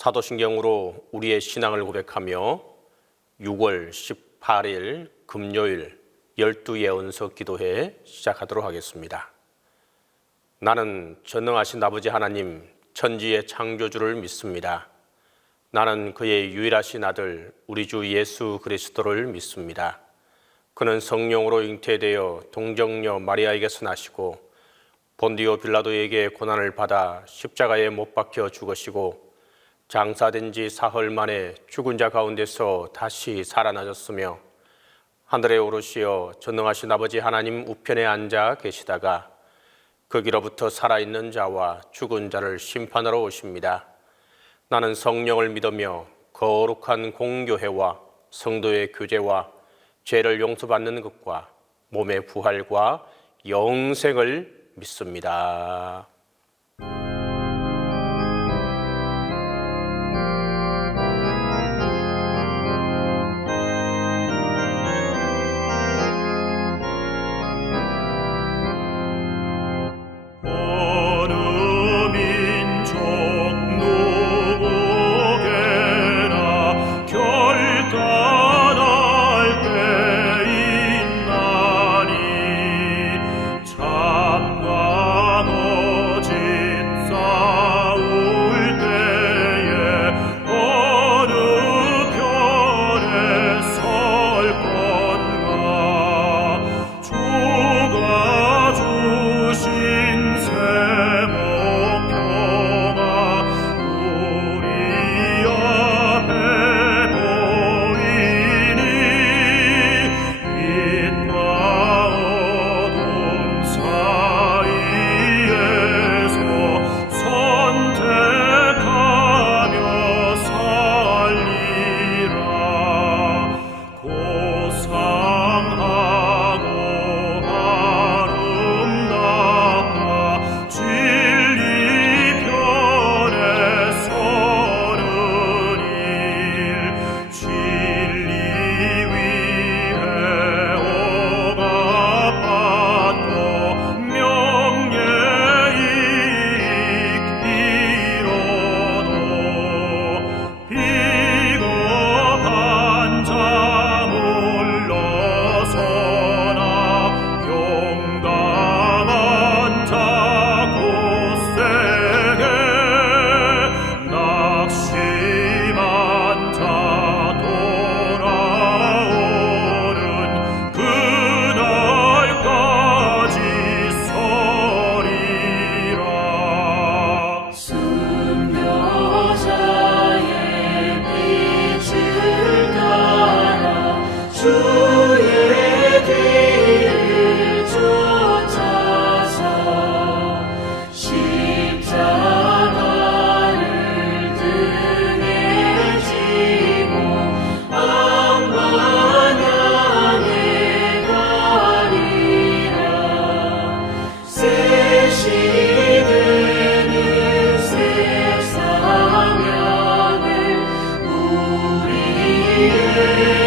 사도신경으로 우리의 신앙을 고백하며 6월 18일 금요일 12예언서 기도회 시작하도록 하겠습니다. 나는 전능하신 아버지 하나님 천지의 창조주를 믿습니다. 나는 그의 유일하신 아들 우리 주 예수 그리스도를 믿습니다. 그는 성령으로 잉태되어 동정녀 마리아에게서 나시고 본디오 빌라도에게 고난을 받아 십자가에 못 박혀 죽으시고 장사된 지 사흘 만에 죽은 자 가운데서 다시 살아나셨으며 하늘에 오르시어 전능하신 아버지 하나님 우편에 앉아 계시다가 거기로부터 살아있는 자와 죽은 자를 심판하러 오십니다. 나는 성령을 믿으며 거룩한 공교회와 성도의 교제와 죄를 용서받는 것과 몸의 부활과 영생을 믿습니다.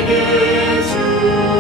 우리에게 주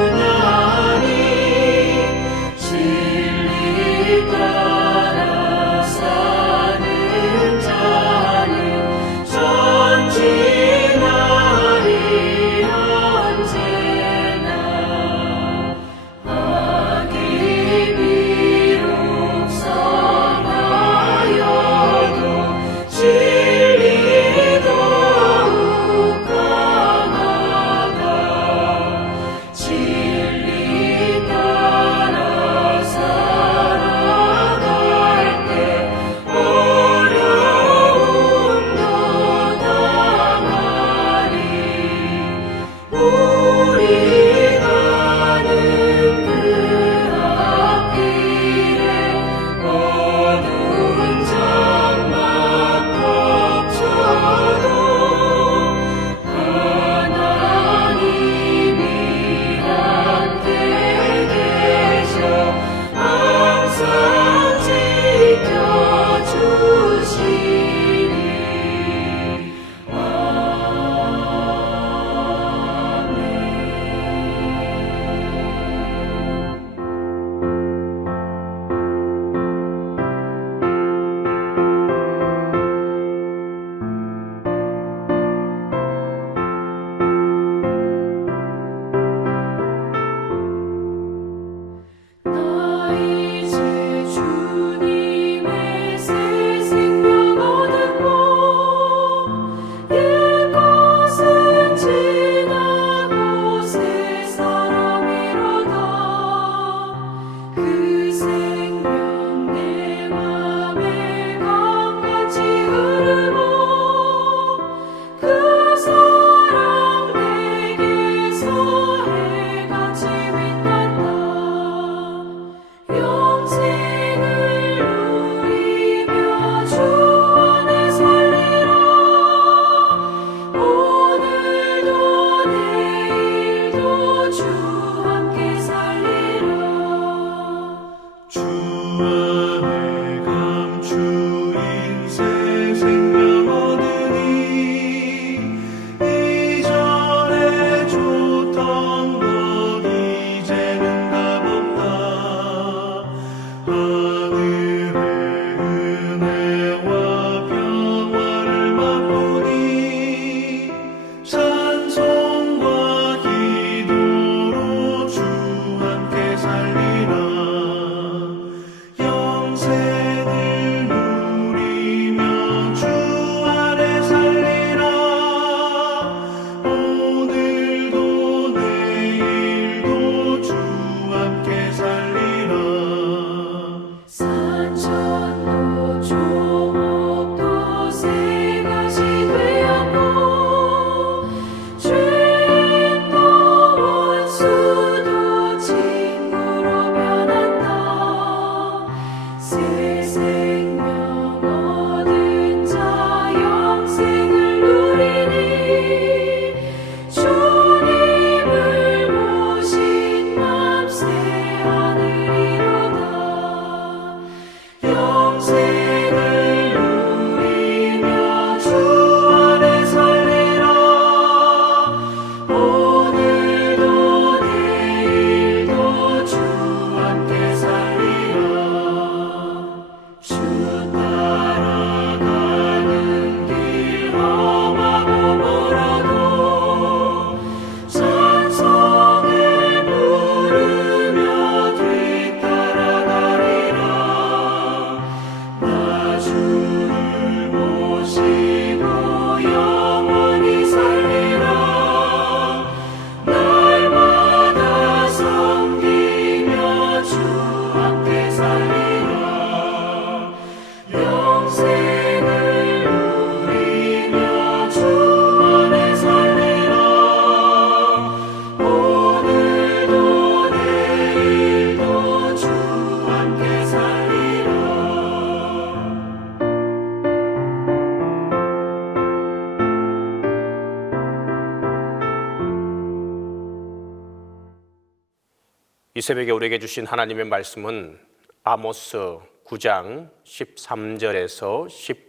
이 새벽에 우리에게 주신 하나님의 말씀은 아모스 9장 13절에서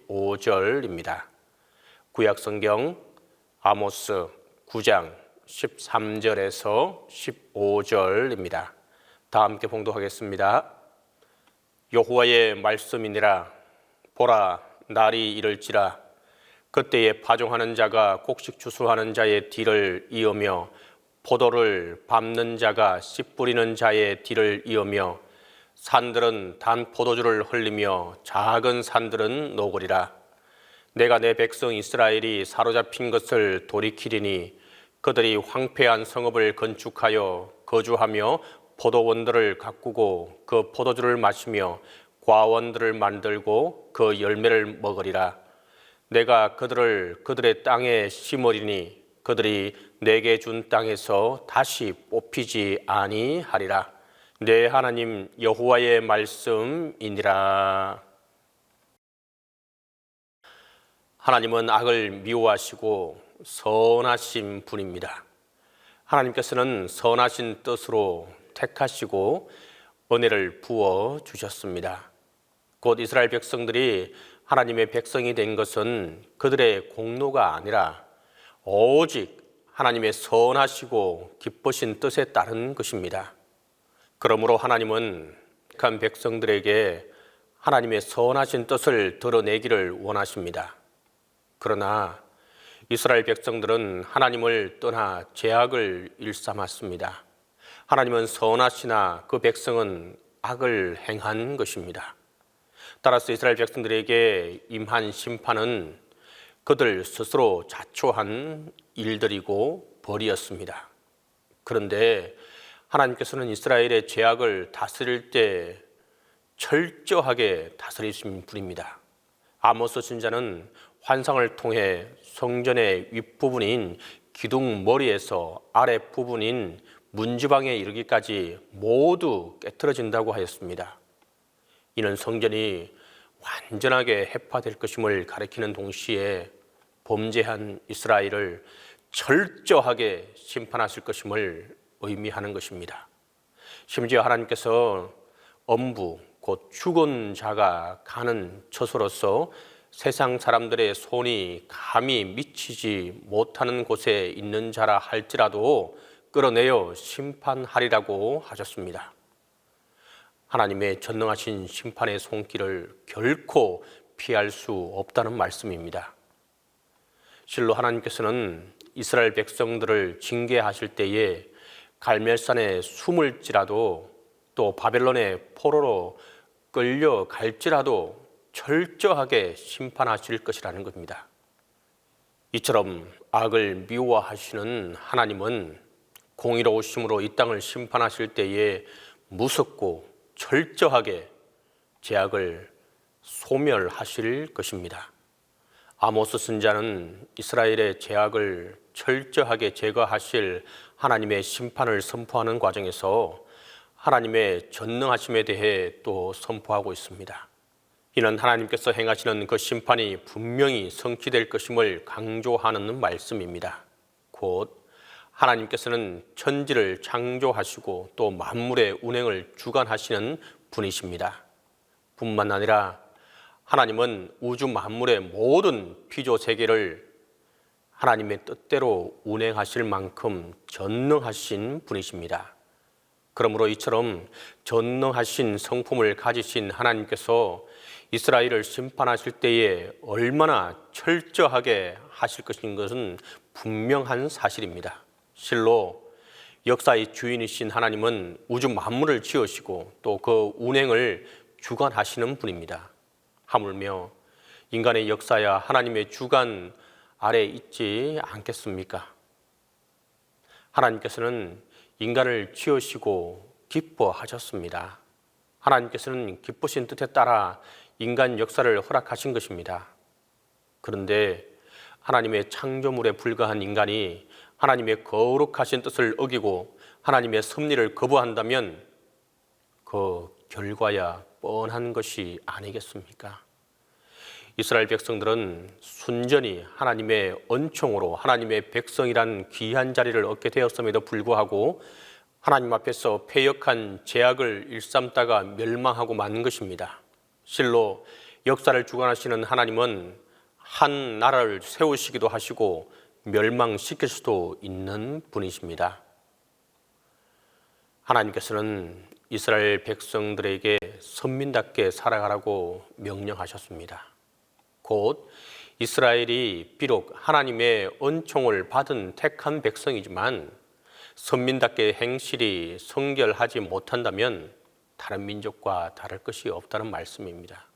15절입니다. 구약성경 아모스 9장 13절에서 15절입니다. 다 함께 봉독하겠습니다. 여호와의 말씀이니라. 보라, 날이 이를지라. 그때에 파종하는 자가 곡식 추수하는 자의 뒤를 이으며 포도를 밟는 자가 씨 뿌리는 자의 뒤를 이으며 산들은 단 포도주를 흘리며 작은 산들은 녹으리라. 내가 내 백성 이스라엘이 사로잡힌 것을 돌이키리니 그들이 황폐한 성읍을 건축하여 거주하며 포도원들을 가꾸고 그 포도주를 마시며 과원들을 만들고 그 열매를 먹으리라. 내가 그들을 그들의 땅에 심으리니 그들이 내게 준 땅에서 다시 뽑히지 아니하리라. 내 하나님 여호와의 말씀이니라. 하나님은 악을 미워하시고 선하신 분입니다. 하나님께서는 선하신 뜻으로 택하시고 은혜를 부어 주셨습니다. 곧 이스라엘 백성들이 하나님의 백성이 된 것은 그들의 공로가 아니라 오직 하나님의 선하시고 기쁘신 뜻에 따른 것입니다. 그러므로 하나님은 그 백성들에게 하나님의 선하신 뜻을 드러내기를 원하십니다. 그러나 이스라엘 백성들은 하나님을 떠나 죄악을 일삼았습니다. 하나님은 선하시나 그 백성은 악을 행한 것입니다. 따라서 이스라엘 백성들에게 임한 심판은 그들 스스로 자초한 일들이고 벌이었습니다. 그런데 하나님께서는 이스라엘의 죄악을 다스릴 때 철저하게 다스리신 분입니다. 아모스 선지자는 환상을 통해 성전의 윗부분인 기둥 머리에서 아랫부분인 문지방에 이르기까지 모두 깨트려진다고 하였습니다. 이는 성전이 완전하게 해파될 것임을 가리키는 동시에 범죄한 이스라엘을 철저하게 심판하실 것임을 의미하는 것입니다. 심지어 하나님께서 엄부, 곧 죽은 자가 가는 처소로서 세상 사람들의 손이 감히 미치지 못하는 곳에 있는 자라 할지라도 끌어내어 심판하리라고 하셨습니다. 하나님의 전능하신 심판의 손길을 결코 피할 수 없다는 말씀입니다. 실로 하나님께서는 이스라엘 백성들을 징계하실 때에 갈멜산에 숨을지라도 또 바벨론의 포로로 끌려갈지라도 철저하게 심판하실 것이라는 겁니다. 이처럼 악을 미워하시는 하나님은 공의로우심으로 이 땅을 심판하실 때에 무섭고 철저하게 죄악을 소멸하실 것입니다. 아모스 선지자는 이스라엘의 죄악을 철저하게 제거하실 하나님의 심판을 선포하는 과정에서 하나님의 전능하심에 대해 또 선포하고 있습니다. 이는 하나님께서 행하시는 그 심판이 분명히 성취될 것임을 강조하는 말씀입니다. 곧 하나님께서는 천지를 창조하시고 또 만물의 운행을 주관하시는 분이십니다. 뿐만 아니라 하나님은 우주 만물의 모든 피조 세계를 하나님의 뜻대로 운행하실 만큼 전능하신 분이십니다. 그러므로 이처럼 전능하신 성품을 가지신 하나님께서 이스라엘을 심판하실 때에 얼마나 철저하게 하실 것인 것은 분명한 사실입니다. 실로 역사의 주인이신 하나님은 우주 만물을 지으시고 또 그 운행을 주관하시는 분입니다. 하물며 인간의 역사야 하나님의 주관 아래 있지 않겠습니까? 하나님께서는 인간을 지으시고 기뻐하셨습니다. 하나님께서는 기쁘신 뜻에 따라 인간 역사를 허락하신 것입니다. 그런데 하나님의 창조물에 불과한 인간이 하나님의 거룩하신 뜻을 어기고 하나님의 섭리를 거부한다면 그 결과야 뻔한 것이 아니겠습니까? 이스라엘 백성들은 순전히 하나님의恩寵으로 하나님의 백성이란 귀한 자리를 얻게 되었음에도 불구하고 하나님 앞에서 패역한 죄악을 일삼다가 멸망하고 마는 것입니다. 실로 역사를 주관하시는 하나님은 한 나라를 세우시기도 하시고 멸망시킬 수도 있는 분이십니다. 하나님께서는 이스라엘 백성들에게 선민답게 살아가라고 명령하셨습니다. 곧 이스라엘이 비록 하나님의 은총을 받은 택한 백성이지만 선민답게 행실이 성결하지 못한다면 다른 민족과 다를 것이 없다는 말씀입니다.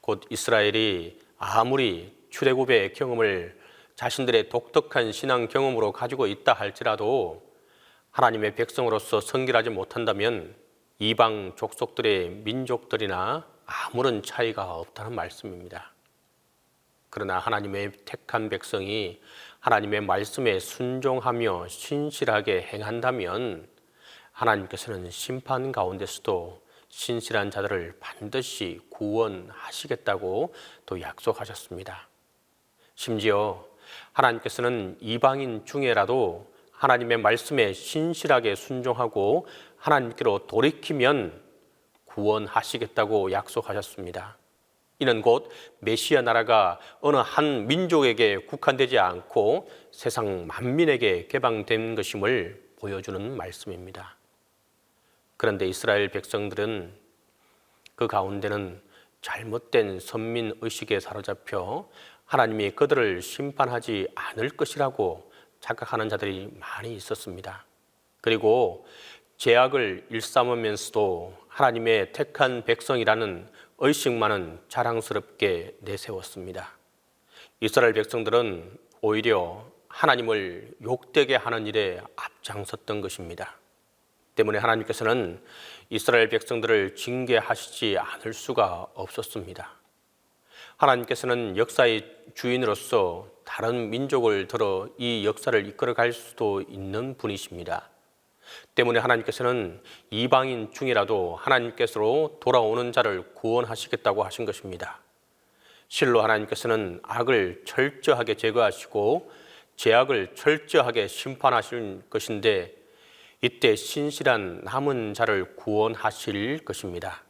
곧 이스라엘이 아무리 출애굽의 경험을 자신들의 독특한 신앙 경험으로 가지고 있다 할지라도 하나님의 백성으로서 성결하지 못한다면 이방 족속들의 민족들이나 아무런 차이가 없다는 말씀입니다. 그러나 하나님의 택한 백성이 하나님의 말씀에 순종하며 신실하게 행한다면 하나님께서는 심판 가운데서도 신실한 자들을 반드시 구원하시겠다고 또 약속하셨습니다. 심지어 하나님께서는 이방인 중에라도 하나님의 말씀에 신실하게 순종하고 하나님께로 돌이키면 구원하시겠다고 약속하셨습니다. 이는 곧 메시아 나라가 어느 한 민족에게 국한되지 않고 세상 만민에게 개방된 것임을 보여주는 말씀입니다. 그런데 이스라엘 백성들은 그 가운데는 잘못된 선민의식에 사로잡혀 하나님이 그들을 심판하지 않을 것이라고 착각하는 자들이 많이 있었습니다. 그리고 죄악을 일삼으면서도 하나님의 택한 백성이라는 의식만은 자랑스럽게 내세웠습니다. 이스라엘 백성들은 오히려 하나님을 욕되게 하는 일에 앞장섰던 것입니다. 때문에 하나님께서는 이스라엘 백성들을 징계하시지 않을 수가 없었습니다. 하나님께서는 역사의 주인으로서 다른 민족을 들어 이 역사를 이끌어갈 수도 있는 분이십니다. 때문에 하나님께서는 이방인 중이라도 하나님께서로 돌아오는 자를 구원하시겠다고 하신 것입니다. 실로 하나님께서는 악을 철저하게 제거하시고 죄악을 철저하게 심판하실 것인데 이때 신실한 남은 자를 구원하실 것입니다.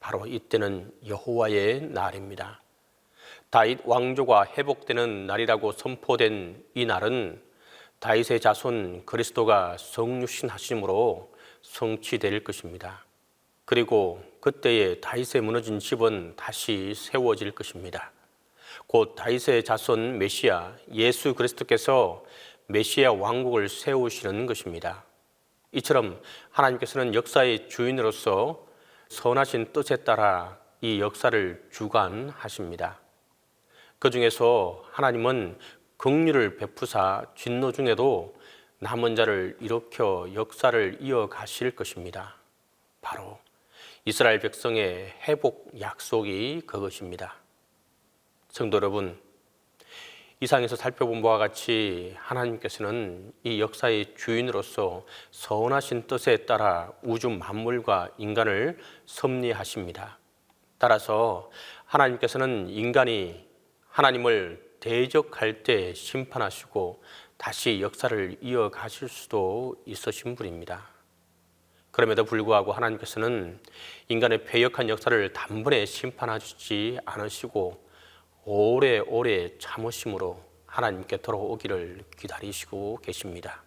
바로 이때는 여호와의 날입니다. 다윗 왕조가 회복되는 날이라고 선포된 이 날은 다윗의 자손 그리스도가 성육신하심으로 성취될 것입니다. 그리고 그때에 다윗의 무너진 집은 다시 세워질 것입니다. 곧 다윗의 자손 메시아 예수 그리스도께서 메시아 왕국을 세우시는 것입니다. 이처럼 하나님께서는 역사의 주인으로서 선하신 뜻에 따라 이 역사를 주관하십니다. 그 중에서 하나님은 긍휼을 베푸사 진노 중에도 남은 자를 일으켜 역사를 이어가실 것입니다. 바로 이스라엘 백성의 회복 약속이 그것입니다. 성도 여러분, 이상에서 살펴본 바와 같이 하나님께서는 이 역사의 주인으로서 선하신 뜻에 따라 우주 만물과 인간을 섭리하십니다. 따라서 하나님께서는 인간이 하나님을 대적할 때 심판하시고 다시 역사를 이어가실 수도 있으신 분입니다. 그럼에도 불구하고 하나님께서는 인간의 패역한 역사를 단번에 심판하시지 않으시고 오래오래 참으심으로 하나님께 돌아오기를 기다리시고 계십니다.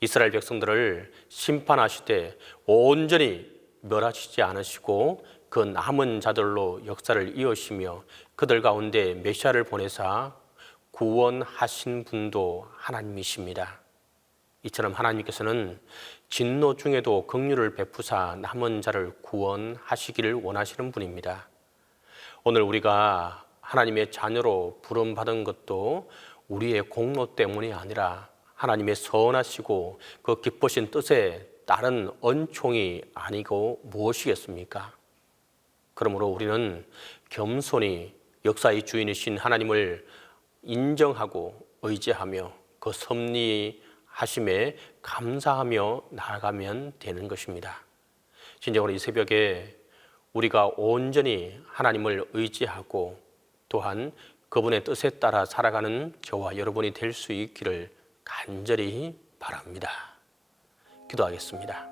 이스라엘 백성들을 심판하시되 온전히 멸하시지 않으시고 그 남은 자들로 역사를 이으시며 그들 가운데 메시아를 보내사 구원하신 분도 하나님이십니다. 이처럼 하나님께서는 진노 중에도 긍휼을 베푸사 남은 자를 구원하시기를 원하시는 분입니다. 오늘 우리가 하나님의 자녀로 부름받은 것도 우리의 공로 때문이 아니라 하나님의 선하시고 그 기쁘신 뜻에 따른恩총이 아니고 무엇이겠습니까? 그러므로 우리는 겸손히 역사의 주인이신 하나님을 인정하고 의지하며 그 섭리하심에 감사하며 나아가면 되는 것입니다. 진정으로 이 새벽에 우리가 온전히 하나님을 의지하고 또한 그분의 뜻에 따라 살아가는 저와 여러분이 될 수 있기를 간절히 바랍니다. 기도하겠습니다.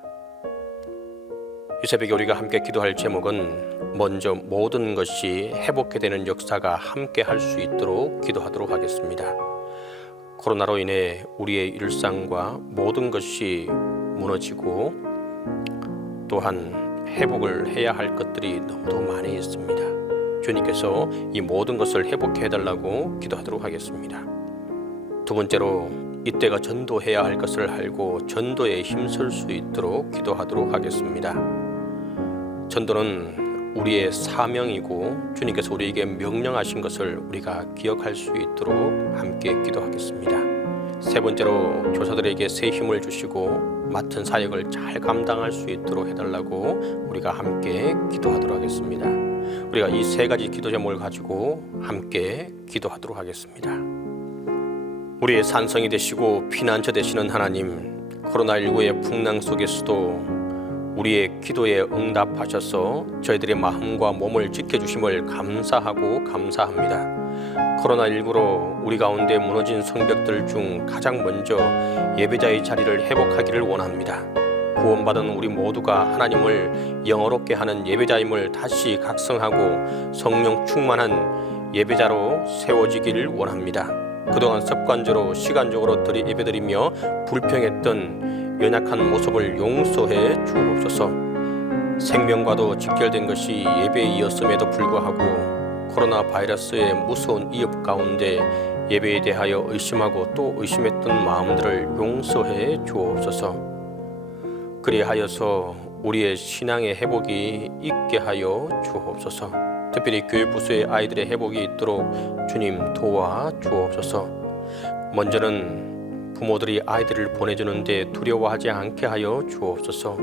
이 새벽에 우리가 함께 기도할 제목은 먼저 모든 것이 회복해 되는 역사가 함께 할 수 있도록 기도하도록 하겠습니다. 코로나로 인해 우리의 일상과 모든 것이 무너지고 또한 회복을 해야 할 것들이 너무도 많이 있습니다. 주님께서 이 모든 것을 회복해 달라고 기도하도록 하겠습니다. 두 번째로 이때가 전도해야 할 것을 알고 전도에 힘쓸 수 있도록 기도하도록 하겠습니다. 전도는 우리의 사명이고 주님께서 우리에게 명령하신 것을 우리가 기억할 수 있도록 함께 기도하겠습니다. 세 번째로 교사들에게 새 힘을 주시고 맡은 사역을 잘 감당할 수 있도록 해달라고 우리가 함께 기도하도록 하겠습니다. 우리가 이 세 가지 기도 제목을 가지고 함께 기도하도록 하겠습니다. 우리의 산성이 되시고 피난처 되시는 하나님, 코로나19의 풍랑 속에서도 우리의 기도에 응답하셔서 저희들의 마음과 몸을 지켜주심을 감사하고 감사합니다. 코로나19로 우리 가운데 무너진 성벽들 중 가장 먼저 예배자의 자리를 회복하기를 원합니다. 구원받은 우리 모두가 하나님을 영어롭게 하는 예배자임을 다시 각성하고 성령 충만한 예배자로 세워지기를 원합니다. 그동안 습관적으로 시간적으로 예배드리며 불평했던 연약한 모습을 용서해 주옵소서. 생명과도 직결된 것이 예배이었음에도 불구하고 코로나 바이러스의 무서운 위협 가운데 예배에 대하여 의심하고 또 의심했던 마음들을 용서해 주옵소서. 그리하여서 우리의 신앙의 회복이 있게 하여 주옵소서. 특별히 교회 부서의 아이들의 회복이 있도록 주님 도와 주옵소서. 먼저는 부모들이 아이들을 보내주는데 두려워하지 않게 하여 주옵소서.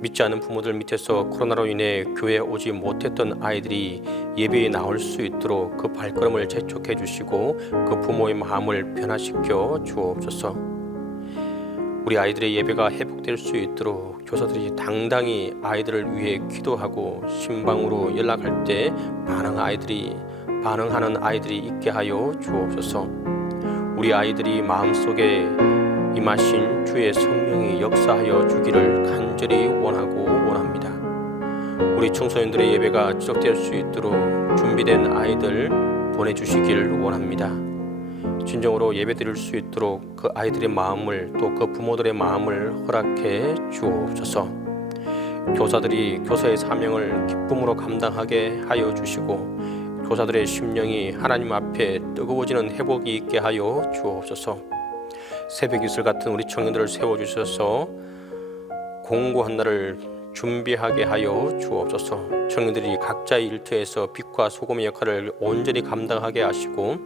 믿지 않는 부모들 밑에서 코로나로 인해 교회에 오지 못했던 아이들이 예배에 나올 수 있도록 그 발걸음을 재촉해 주시고 그 부모의 마음을 변화시켜 주옵소서. 우리 아이들의 예배가 회복될 수 있도록 교사들이 당당히 아이들을 위해 기도하고 신방으로 연락할 때 반응하는 아이들이 있게 하여 주옵소서. 우리 아이들이 마음속에 임하신 주의 성령이 역사하여 주기를 간절히 원합니다. 우리 청소년들의 예배가 지속될 수 있도록 준비된 아이들 보내주시기를 원합니다. 진정으로 예배드릴 수 있도록 그 아이들의 마음을 또 그 부모들의 마음을 허락해 주옵소서. 교사들이 교사의 사명을 기쁨으로 감당하게 하여 주시고 교사들의 심령이 하나님 앞에 뜨거워지는 회복이 있게 하여 주옵소서. 새벽 이슬 같은 우리 청년들을 세워주셔서 공고한 날을 준비하게 하여 주옵소서. 청년들이 각자의 일터에서 빛과 소금의 역할을 온전히 감당하게 하시고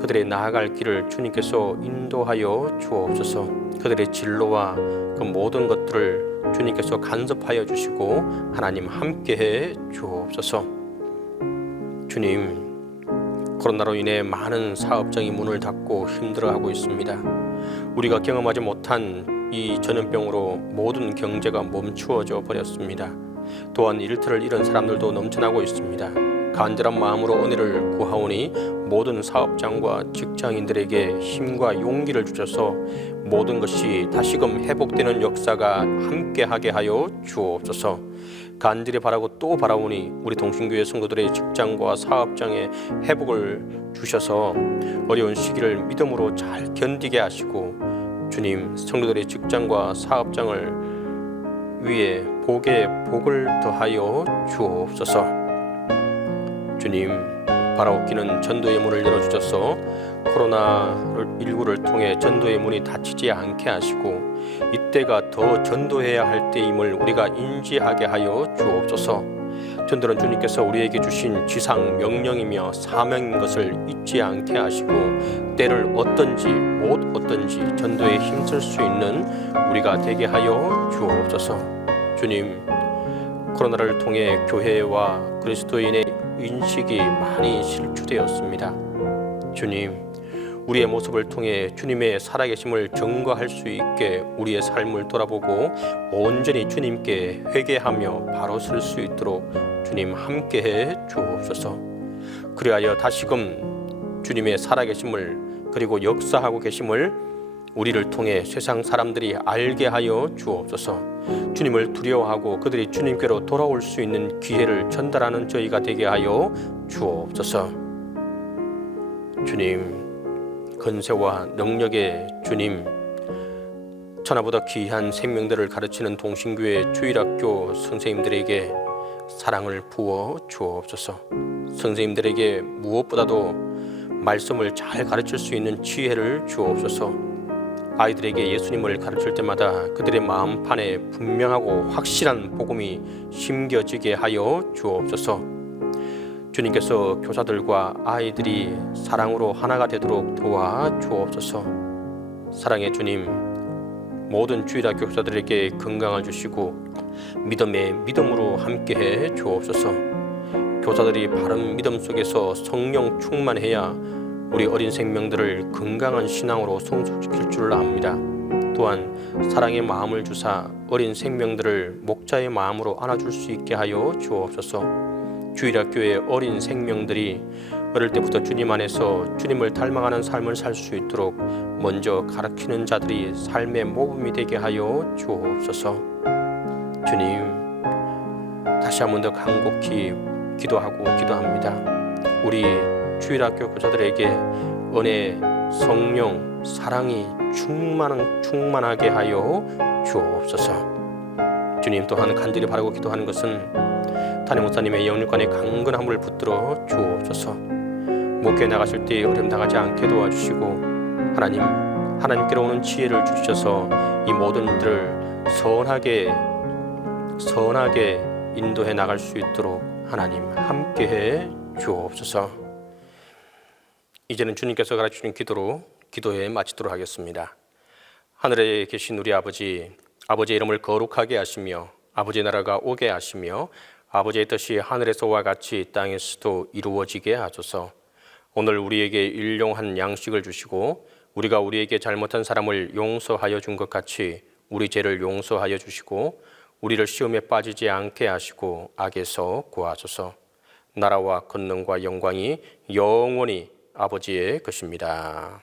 그들의 나아갈 길을 주님께서 인도하여 주옵소서. 그들의 진로와 그 모든 것들을 주님께서 간섭하여 주시고 하나님 함께해 주옵소서. 주님, 코로나로 인해 많은 사업장이 문을 닫고 힘들어하고 있습니다. 우리가 경험하지 못한 이 전염병으로 모든 경제가 멈추어져 버렸습니다. 또한 일터를 잃은 사람들도 넘쳐나고 있습니다. 간절한 마음으로 은혜를 구하오니 모든 사업장과 직장인들에게 힘과 용기를 주셔서 모든 것이 다시금 회복되는 역사가 함께하게 하여 주옵소서. 간절히 바라고 또 바라오니 우리 동신교회 성도들의 직장과 사업장에 회복을 주셔서 어려운 시기를 믿음으로 잘 견디게 하시고 주님, 성도들의 직장과 사업장을 위해 복에 복을 더하여 주옵소서. 주님, 바라옵기는 전도의 문을 열어주셔서 코로나19를 통해 전도의 문이 닫히지 않게 하시고 이때가 더 전도해야 할 때임을 우리가 인지하게 하여 주옵소서. 전도는 주님께서 우리에게 주신 지상 명령이며 사명인 것을 잊지 않게 하시고 때를 얻든지 못 얻든지 전도에 힘쓸 수 있는 우리가 되게 하여 주옵소서. 주님, 코로나를 통해 교회와 그리스도인의 인식이 많이 실추되었습니다. 주님, 우리의 모습을 통해 주님의 살아계심을 증거할 수 있게 우리의 삶을 돌아보고 온전히 주님께 회개하며 바로 설 수 있도록 주님 함께해 주옵소서. 그리하여 다시금 주님의 살아계심을 그리고 역사하고 계심을 우리를 통해 세상 사람들이 알게 하여 주옵소서. 주님을 두려워하고 그들이 주님께로 돌아올 수 있는 기회를 전달하는 저희가 되게 하여 주옵소서. 주님, 권세와 능력의 주님, 천하보다 귀한 생명들을 가르치는 동신교회 주일학교 선생님들에게 사랑을 부어 주옵소서. 선생님들에게 무엇보다도 말씀을 잘 가르칠 수 있는 지혜를 주옵소서. 아이들에게 예수님을 가르칠 때마다 그들의 마음판에 분명하고 확실한 복음이 심겨지게 하여 주옵소서. 주님께서 교사들과 아이들이 사랑으로 하나가 되도록 도와 주옵소서. 사랑의 주님, 모든 주일학교 교사들에게 건강을 주시고 믿음의 믿음으로 함께해 주옵소서. 교사들이 바른 믿음 속에서 성령 충만해야 우리 어린 생명들을 건강한 신앙으로 성숙시킬 줄 압니다. 또한 사랑의 마음을 주사 어린 생명들을 목자의 마음으로 안아줄 수 있게 하여 주옵소서. 주일학교의 어린 생명들이 어릴 때부터 주님 안에서 주님을 닮아가는 삶을 살 수 있도록 먼저 가르치는 자들이 삶의 모범이 되게 하여 주옵소서. 주님, 다시 한 번 더 간곡히 기도합니다. 우리 주일학교 교사들에게 은혜, 성령, 사랑이 충만하게 하여 주옵소서. 주님, 또한 간절히 바라고 기도하는 것은 담임 목사님의 영육간의 강건함을 붙들어 주옵소서. 목회에 나가실 때 어려움 당하지 않게 도와주시고 하나님께로 오는 지혜를 주셔서 이 모든 일들을 선하게 인도해 나갈 수 있도록 하나님 함께해 주옵소서. 이제는 주님께서 가르치는 기도로 기도에 마치도록 하겠습니다. 하늘에 계신 우리 아버지, 아버지의 이름을 거룩하게 하시며 아버지의 나라가 오게 하시며 아버지의 뜻이 하늘에서와 같이 땅에서도 이루어지게 하소서. 오늘 우리에게 일용한 양식을 주시고 우리가 우리에게 잘못한 사람을 용서하여 준 것 같이 우리 죄를 용서하여 주시고 우리를 시험에 빠지지 않게 하시고 악에서 구하소서. 나라와 권능과 영광이 영원히 아버지의 것입니다.